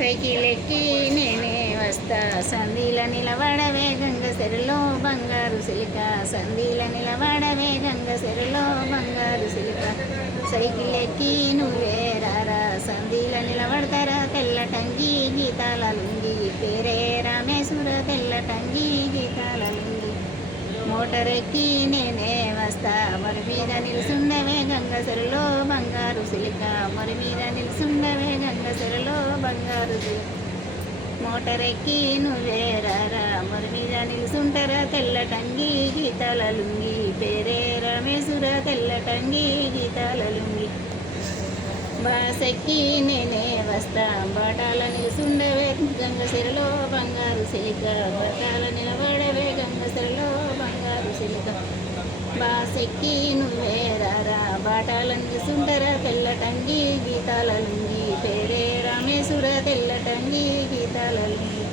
cycle ఎక్కి నేనే వస్తా సందీల నిలబడవే గంగ సెరలో బంగారు సిలిక సందీల నిలబడవే గంగ సెరలో బంగారు సిలిక సైకిల్ ఎక్కి నువ్వే రారా సందీల నిలబడతారా తెల్ల టంగి గీతాల లుంగి పేరే రామేశ్వర తెల్ల టంగి గీతాల లుంగి మోటార్ ఎక్కి నేనే వస్తా మరి మీద నిలుసుండవే గంగ సెరలో బంగారు సిలిక మరి మీద నిలుసుండవే గంగ సెరలో బంగారు సిలిక మోటార్ ఎక్కి నువ్వే రారా మరి మీద నిలుసుంటారా తెల్ల టంగి గీతాల లుంగి పేరే రామేశ్వర తెల్ల టంగి గీతాల లుంగి బాస్ ఎక్కి నేనే వస్తా బాటాల నిలుసుండవే గంగ సెరలో బంగారు సిలిక బాటాల నిలబడవే గంగ సెరలో బంగారు సిలిక బాస్ ఎక్కి నువ్వే రారా బాటాల నిలుసుంటారా తెల్ల టంగి గీతాల లుంగి పేరే రామేశ్వర తెల్ల టంగి గీతాల లుంగి